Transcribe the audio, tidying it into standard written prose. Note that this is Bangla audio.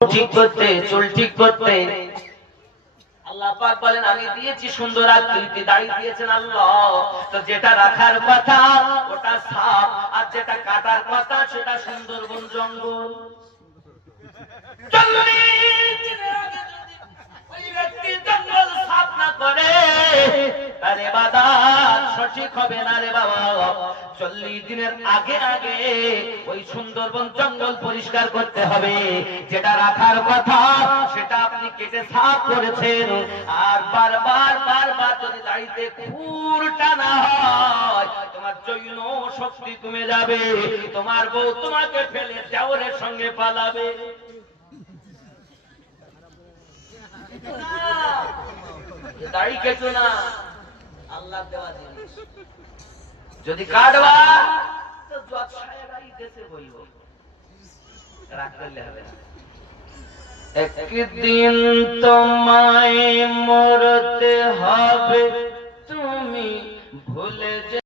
ঠিক করতে, চুল ঠিক করতে আল্লাহ পাক বলেন আমি দিয়েছি সুন্দর আকৃতি, দাড়ি দিয়েছেন আল্লাহ। তো যেটা রাখার কথা ওটা সাপ, আর যেটা কাটার কথা সেটা সুন্দরবন জঙ্গল। সঠিক হবে না রে বাবা। 40 দিনের আগে আগে ওই সুন্দরবন জঙ্গল পরিষ্কার করতে হবে। যেটা রাখার কথা সেটা আপনি কেটে সাফ করেছেন, আর বারবার বারবার যদি দাড়িতে খুর টানা হয় তোমার যৌন শক্তি কমে যাবে, তোমার বউ তোমাকে ফেলে দেওরের সঙ্গে পালাবে। দাড়ি কেটো না, আল্লাহ দেওয়া জিনিস। যদি কাটবা তো জজ সাহেবাই দেশে বইব, রাখতে হবে না। একদিন তোমায় মরতে হবে, তুমি ভুলে